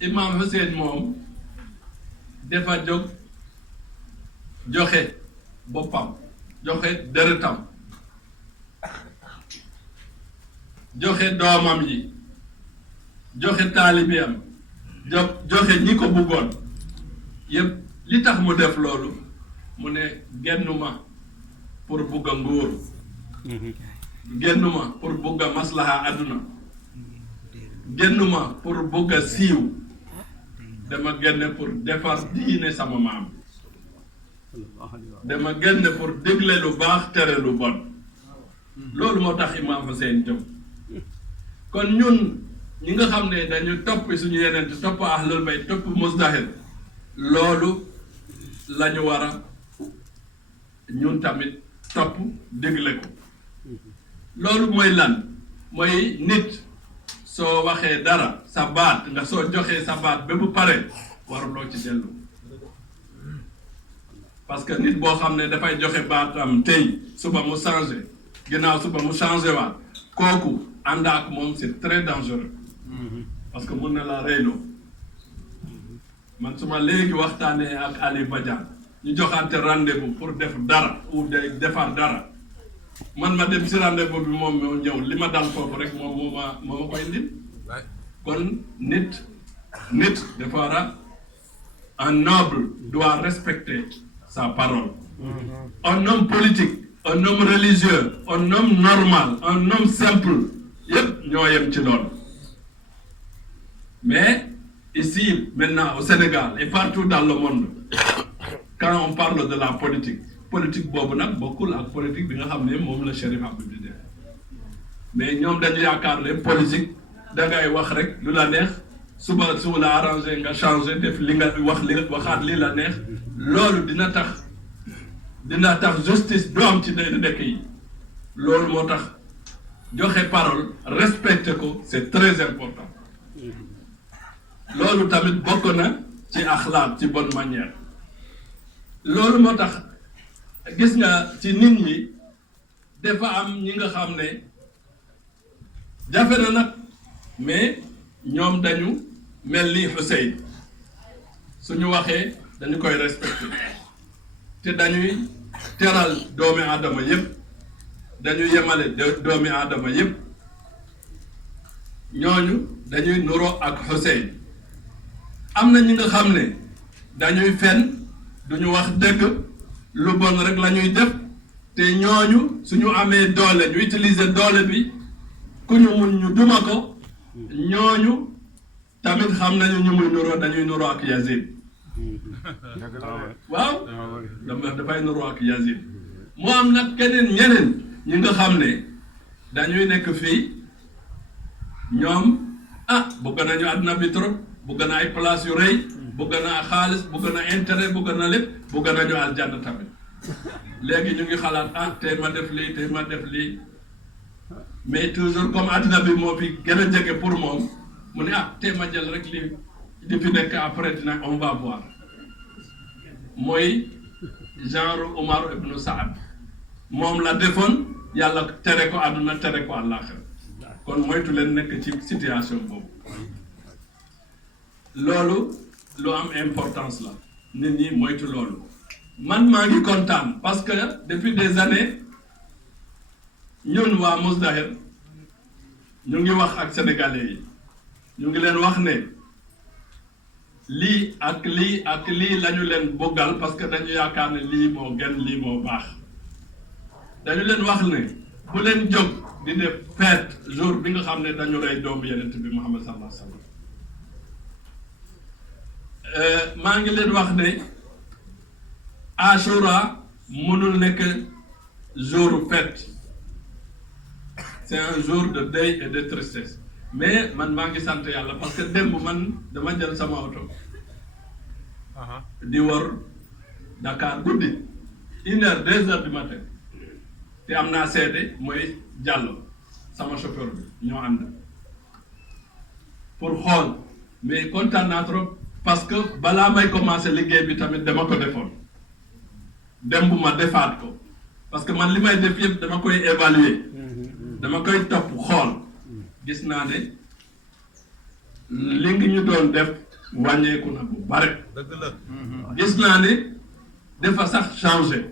Imam Hussein moom dafa jóg joxe boppam joxe deretam joxe doomam yi joxe taalibeem joxe ñi ko bëggoon yëpp li tax mu def loolu mu ne gennuma pour bugg a nguur gennuma pour bugg a maslaha àdduna gennuma pour bugg a siiw dama génne pour defar diine sama maam dama génne pour dégle lu baax tere lu bon loolu moo tax Imam Hussein jóg kon ñun ñi nga xam ne dañu topp suñu yeneen topp ahlul bayt topp Muzdahir loolu lañu war a ñun tamit topp dégle ko loolu mooy lan mooy nit soo waxee dara sa baat nga soo joxee sa baat ba bu pare waruloo ci dellu parce que nit boo xam ne dafay joxe baatam tey suba mu changé ginnaaw suba mu changé waat kooku ànd ak moom c'est très dangereux parce que mun na la reyloo man suma léegi waxtaanee ak Ali Badiane ñu joxante rendez-vous pour def dara ou defar dara man ma dem si rendez-vous bi moom moo ñëw li ma dal foofu rek moom moo ma koy indil kon nit dafa war a un noble doit respecter sa parole un homme politique un homme religieux un homme normal un homme simple yëpp ñoo yem ci loolu mais ici maintenant au Sénégal et partout dans le monde quand on parle de la politique boobu nag bokkul ak politique bi nga xam ne moom la Cherif Abdou di def mais ñoom dañu yaakaar ne politique dangay wax rek lu la neex suba su la arrangé nga changé def li nga waxaat li la neex loolu dina tax justice du am ci dëkk yi loolu moo tax joxe parole respecter ko c'est très important loolu tamit bokk na ci axlaaq ci bonne manière loolu moo tax gis nga ci nit ñi dafa am ñi nga xam ne jafe na nag mais ñoom dañu mel ni Hussein suñu waxee dañu koy respecté te dañuy teral doomi aadama yépp dañu yemale doomi aadama yépp ñooñu dañuy nuroo ak Hussein am na ñi nga xam ne dañuy fen duñu wax dëgg lu bon rek la ñuy def te ñooñu suñu amee doole ñu utiliser doole bi ku ñu mun ñu duma ko ñooñu tamit xam nañu ñu muy nuroo dañuy nuroo ak Yazid waaw dafay nuroo ak Yazid mu am nag ñeneen ñi nga xam ne dañuy nekk fii ñoom bëgg nañu àdduna bi trop bëgg na ay place yu rëy bëgg na xaalis bëgg na intérêt bëgg na lépp bëgg nañu aljanna tamit léegi ñu ngi xalaat tey ma def lii mais toujours comme àddina bi moo fi gën a jege pour moom mu ne tey ma jël rek li fi nekk après dina on va voir mooy genre Omar ibn Saad moom la defoon yàlla tere ko àdduna tere ko àllaaxira kon moytu leen nekk ci situation boobu loolu lu am importance la nit ñi moytu loolu man maa ngi kontaan parce que depuis des années ñun waa Muzdahir ñu ngi wax ak sénégalais yi ñu ngi leen wax ne lii ak lii lañu leen bëggal parce que dañu yaakaar ne lii moo gën lii moo baax dañu leen wax ne bu leen jóg di def fête jour bi nga xam ne dañu rey doomu Yonent bi Muhammad sallallahu alayhi wa sallam maa ngi leen wax ne Ashura mënul nekk jour fête c'est un jour de deuil et de tristesse mais man maa ngi sant yàlla parce que démb man dama jël sama oto di wër Dakar guddi 1h 2h du matin te am naa seede mooy Diallo sama chauffeur bi ñoo ànd pour xool mais kontaan naa trop parce que balaa may commencer liggéey bi tamit dama ko defoon démb ma defaat ko parce que man li may def yëpp dama koy évaluer dama koy topp xool gis naa ne li ngi ñu doon def wàññeeku na bu bare dëgg la. gis naa ni dafa sax changé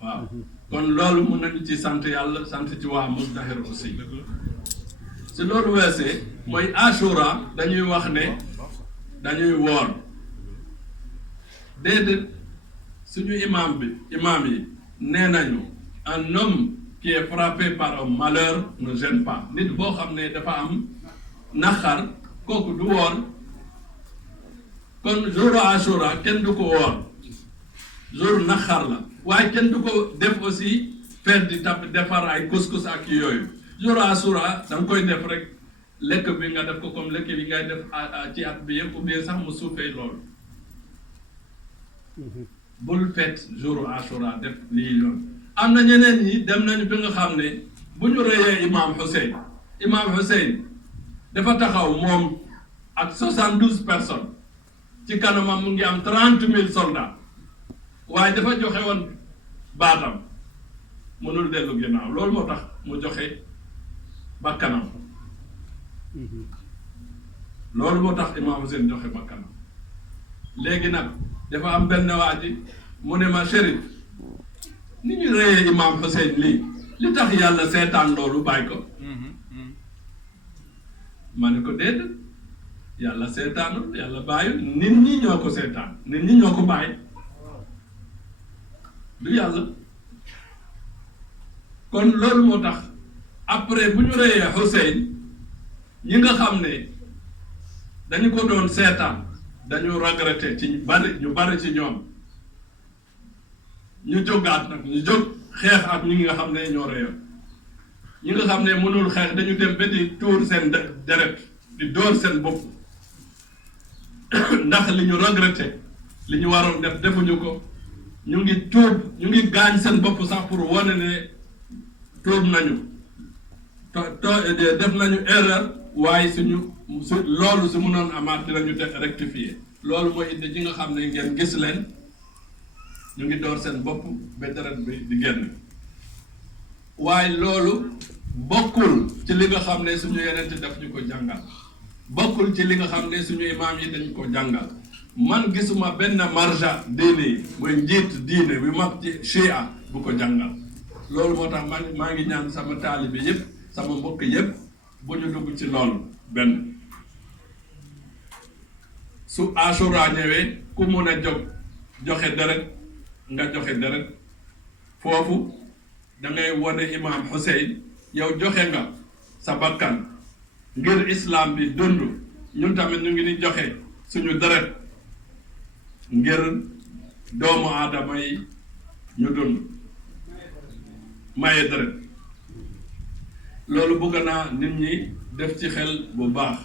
waaw kon loolu mun nañu ci sant yàlla sant ci waa Muzdahir aussi si loolu weesee mooy Ashura dañuy wax ne dañuy woor déedéet suñu imam yi nee nañu un homme qui est frappé par un malheur ne gêne pas nit boo xam ne dafa am naqar kooku du woor kon jour Ashura kenn du ko woor jour naqar la waaye kenn du ko def aussi faire di defar ay couscous ak yooyu jour Ashura da nga koy def rek lekk bi nga def ko comme lekk bi ngay def ci at bi yëpp ou bien sax mu suufee loolu bul fête jour Ashura def lii yoon am na ñeneen ñi dem nañu bi nga xam ne bu ñu reyee Imam Hussein dafa taxaw moom ak 72 personnes ci kanamam mu ngi am 30,000 soldats waaye dafa joxe woon baatam mënul dellu ginnaaw loolu moo tax mu joxe bakkanam loolu moo tax Imam Hussein joxe bakkanam léegi nag dafa am benn waa ji mu ne ma Chérif ni ñu reyee Imam Hussein li tax yàlla seetaan loolu bàyyi ko ma ne ko déedéet yàlla seetaanul yàlla bàyyul nit ñi ñoo ko seetaan nit ñi ñoo ko bàyyi du yàlla kon loolu moo tax après bu ñu reyee Hussein ñi nga xam ne dañu ko doon seetaan dañu regretté ci ñu bari ci ñoom ñu jógaat nag ñu jóg xeex ak ñi nga xam ne ñoo reyoon ñi nga xam ne mënul xeex dañu dem ba di tuur seen deret di dóor seen bopp ndax li ñu regretté li ñu waroon def defuñu ko ñu ngi gaañ seen bopp sax pour wane ne tuub nañu def nañu erreur waaye loolu su mënoon amaat dinañu rectifier loolu mooy indi ñi nga xam ne ngeen gis leen ñu ngi door seen bopp ba deret bi di génn waaye loolu bokkul ci li nga xam ne suñu yeneen daf ñu ko jàngal bokkul ci li nga xam ne suñu imaam yi dañ ko jàngal man gisuma benn marja diine yi mooy njiit diine bi mag ci Shia bu ko jàngal loolu moo tax maa ngi ñaan sama taalibe yëpp sama mbokk yëpp bu ñu dugg ci loolu benn su Ashura ñëwee ku mun a joxe deret nga joxe deret foofu da ngay wane Imam Hussein yow joxe nga sa bakkan ngir islam bi dund ñun tamit ñu ngi ni joxe suñu deret ngir doomu aadama yi ñu dund maye deret loolu bëgg naa nit ñi def ci xel bu baax